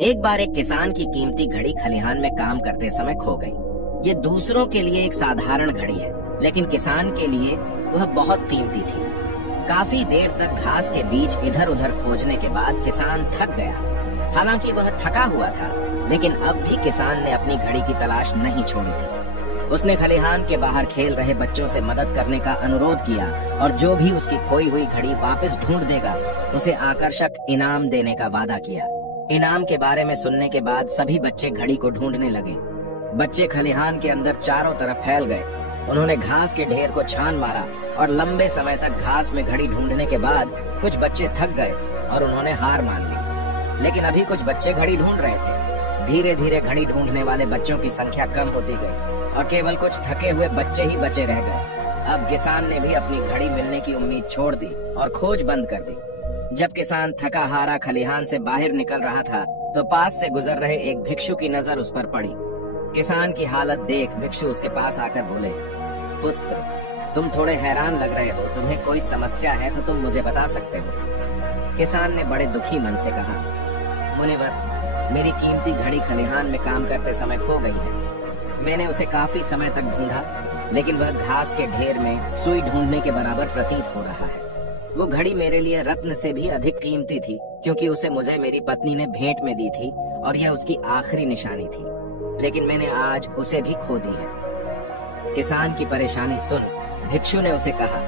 एक बार एक किसान की कीमती घड़ी खलिहान में काम करते समय खो गई। ये दूसरों के लिए एक साधारण घड़ी है, लेकिन किसान के लिए वह बहुत कीमती थी। काफी देर तक घास के बीच इधर उधर खोजने के बाद किसान थक गया। हालांकि वह थका हुआ था, लेकिन अब भी किसान ने अपनी घड़ी की तलाश नहीं छोड़ी थी। उसने खलिहान के बाहर खेल रहे बच्चों से मदद करने का अनुरोध किया और जो भी उसकी खोई हुई घड़ी वापस ढूंढ देगा, उसे आकर्षक इनाम देने का वादा किया। इनाम के बारे में सुनने के बाद सभी बच्चे घड़ी को ढूंढने लगे। बच्चे खलिहान के अंदर चारों तरफ फैल गए। उन्होंने घास के ढेर को छान मारा और लंबे समय तक घास में घड़ी ढूंढने के बाद कुछ बच्चे थक गए और उन्होंने हार मान ली। लेकिन अभी कुछ बच्चे घड़ी ढूंढ रहे थे। धीरे धीरे घड़ी ढूंढने वाले बच्चों की संख्या कम होती गई और केवल कुछ थके हुए बच्चे ही बचे रह गए। अब किसान ने भी अपनी घड़ी मिलने की उम्मीद छोड़ दी और खोज बंद कर दी। जब किसान थका हारा खलिहान से बाहर निकल रहा था, तो पास से गुजर रहे एक भिक्षु की नजर उस पर पड़ी। किसान की हालत देख भिक्षु उसके पास आकर बोले, पुत्र, तुम थोड़े हैरान लग रहे हो। तुम्हें कोई समस्या है तो तुम मुझे बता सकते हो। किसान ने बड़े दुखी मन से कहा, मुनिवर, मेरी कीमती घड़ी खलिहान में काम करते समय खो गई है। मैंने उसे काफी समय तक ढूंढा, लेकिन वह घास के ढेर में सुई ढूंढने के बराबर प्रतीत हो रहा है। वो घड़ी मेरे लिए रत्न से भी अधिक कीमती थी, क्योंकि उसे मुझे मेरी पत्नी ने भेंट में दी थी और यह उसकी आखिरी निशानी थी। लेकिन मैंने आज उसे भी खो दी है। किसान की परेशानी सुन भिक्षु ने उसे कहा,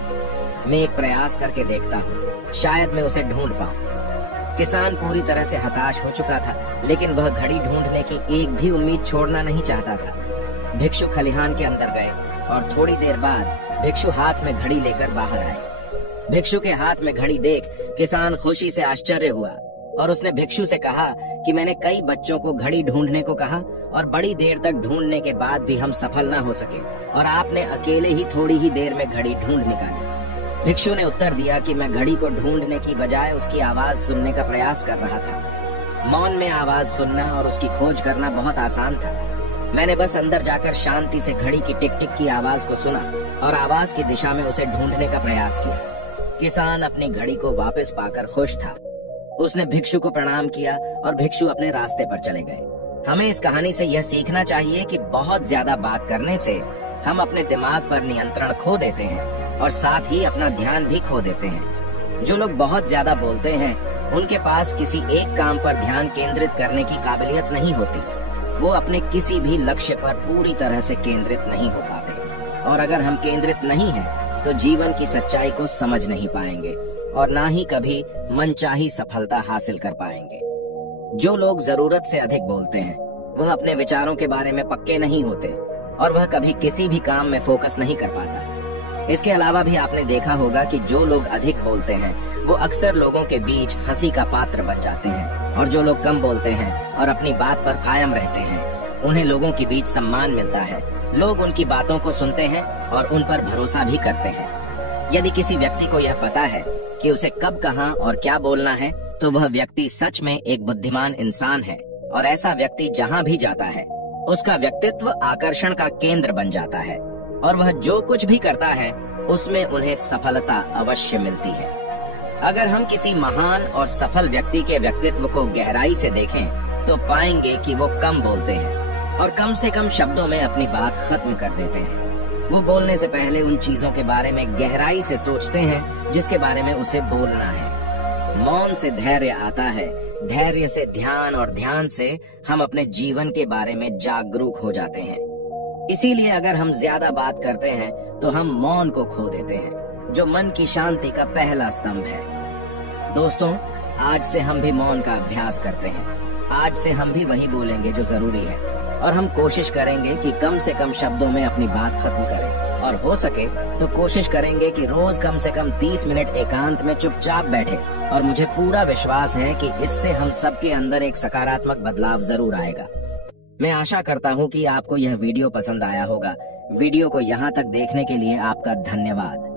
मैं एक प्रयास करके देखता हूँ, शायद मैं उसे ढूंढ पाऊँ। किसान पूरी तरह से हताश हो चुका था, लेकिन वह घड़ी ढूंढने की एक भी उम्मीद छोड़ना नहीं चाहता था। भिक्षु खलिहान के अंदर गए और थोड़ी देर बाद भिक्षु हाथ में घड़ी लेकर बाहर आए। भिक्षु के हाथ में घड़ी देख किसान खुशी से आश्चर्य हुआ और उसने भिक्षु से कहा कि मैंने कई बच्चों को घड़ी ढूंढने को कहा और बड़ी देर तक ढूंढने के बाद भी हम सफल न हो सके, और आपने अकेले ही थोड़ी ही देर में घड़ी ढूंढ निकाली। भिक्षु ने उत्तर दिया कि मैं घड़ी को ढूंढने की बजाय उसकी आवाज सुनने का प्रयास कर रहा था। मौन में आवाज सुनना और उसकी खोज करना बहुत आसान था। मैंने बस अंदर जाकर शांति से घड़ी की टिक टिक की आवाज को सुना और आवाज की दिशा में उसे ढूंढने का प्रयास किया। किसान अपनी घड़ी को वापस पाकर खुश था। उसने भिक्षु को प्रणाम किया और भिक्षु अपने रास्ते पर चले गए। हमें इस कहानी से यह सीखना चाहिए कि बहुत ज्यादा बात करने से हम अपने दिमाग पर नियंत्रण खो देते हैं और साथ ही अपना ध्यान भी खो देते हैं। जो लोग बहुत ज्यादा बोलते हैं, उनके पास किसी एक काम पर ध्यान केंद्रित करने की काबिलियत नहीं होती। वो अपने किसी भी लक्ष्य पर पूरी तरह से केंद्रित नहीं हो पाते, और अगर हम केंद्रित नहीं हैं, तो जीवन की सच्चाई को समझ नहीं पाएंगे और ना ही कभी मनचाही सफलता हासिल कर पाएंगे। जो लोग जरूरत से अधिक बोलते हैं, वह अपने विचारों के बारे में पक्के नहीं होते और वह कभी किसी भी काम में फोकस नहीं कर पाता। इसके अलावा भी आपने देखा होगा कि जो लोग अधिक बोलते हैं, वो अक्सर लोगों के बीच हंसी का पात्र बन जाते हैं, और जो लोग कम बोलते हैं और अपनी बात पर कायम रहते हैं, उन्हें लोगों के बीच सम्मान मिलता है। लोग उनकी बातों को सुनते हैं और उन पर भरोसा भी करते हैं। यदि किसी व्यक्ति को यह पता है कि उसे कब, कहां और क्या बोलना है, तो वह व्यक्ति सच में एक बुद्धिमान इंसान है, और ऐसा व्यक्ति जहां भी जाता है, उसका व्यक्तित्व आकर्षण का केंद्र बन जाता है, और वह जो कुछ भी करता है उसमें उन्हें सफलता अवश्य मिलती है। अगर हम किसी महान और सफल व्यक्ति के व्यक्तित्व को गहराई से देखें, तो पाएंगे कि वो कम बोलते हैं और कम से कम शब्दों में अपनी बात खत्म कर देते हैं। वो बोलने से पहले उन चीजों के बारे में गहराई से सोचते हैं जिसके बारे में उसे बोलना है। मौन से धैर्य आता है, धैर्य से ध्यान, और ध्यान से हम अपने जीवन के बारे में जागरूक हो जाते हैं। इसीलिए अगर हम ज्यादा बात करते हैं, तो हम मौन को खो देते हैं, जो मन की शांति का पहला स्तंभ है। दोस्तों, आज से हम भी मौन का अभ्यास करते हैं। आज से हम भी वही बोलेंगे जो जरूरी है, और हम कोशिश करेंगे कि कम से कम शब्दों में अपनी बात खत्म करें, और हो सके तो कोशिश करेंगे कि रोज कम से कम 30 मिनट एकांत में चुपचाप बैठे। और मुझे पूरा विश्वास है कि इससे हम सबके अंदर एक सकारात्मक बदलाव जरूर आएगा। मैं आशा करता हूँ कि आपको यह वीडियो पसंद आया होगा। वीडियो को यहाँ तक देखने के लिए आपका धन्यवाद।